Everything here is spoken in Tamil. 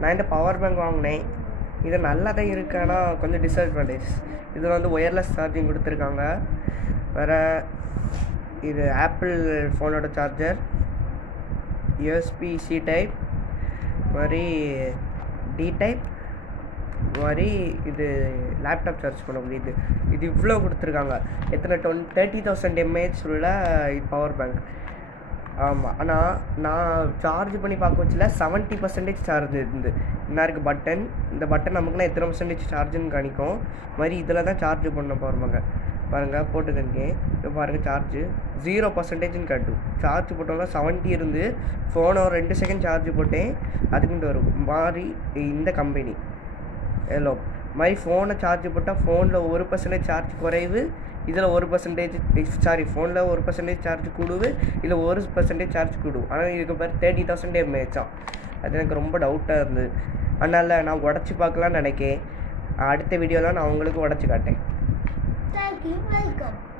நான் இந்த பவர் பேங்க் வாங்கினேன். இது நல்லா தான் இருக்குது, ஆனால் கொஞ்சம் டிஸ்அட்வான்டேஜ். இதில் வந்து ஒயர்லெஸ் சார்ஜிங் கொடுத்துருக்காங்க. வேறு இது ஆப்பிள் ஃபோனோட சார்ஜர், USB-C டைப், மாதிரி D டைப், மாதிரி இது லேப்டாப் சார்ஜ் பண்ண முடியுது. இது இவ்வளோ கொடுத்துருக்காங்க. எத்தனை 30,000 mAh உள்ள இது பவர் பேங்க். ஆமாம், ஆனால் நான் சார்ஜ் பண்ணி பார்க்க வச்சுல 70% சார்ஜ் இருந்து. என்ன இருக்குது பட்டன், இந்த பட்டன் நமக்குலாம் எத்தனை % சார்ஜுன்னு காணிக்கும். மாதிரி இதில் தான் சார்ஜ் பண்ண பவர் பேங்க். பாருங்கள் போட்டுக்கங்க, இப்போ பாருங்கள் சார்ஜு 0%ன்னு காட்டும். சார்ஜ் போட்டோம்னா 70 இருந்து ஃபோனை ஒரு 2 செகண்ட் சார்ஜ் போட்டேன், அதுக்குன்ட்டு வரும். மாதிரி இந்த கம்பெனி எல்லோ மாதிரி ஃபோனை சார்ஜ் போட்டால் ஃபோனில் 1% சார்ஜ் குறைவு, இதில் 1% சாரி ஃபோனில் 1% சார்ஜ் கூடுவு, இதில் 1% சார்ஜ் கூடும். ஆனால் இதுக்கு பேர் 30,000 mAh. அது எனக்கு ரொம்ப டவுட்டாக இருந்தது. அதனால் நான் உடச்சி பார்க்கலான்னு நினைக்கேன். அடுத்த வீடியோவில் நான் உங்களுக்கு உடச்சி காட்டேன். Thank you. Welcome.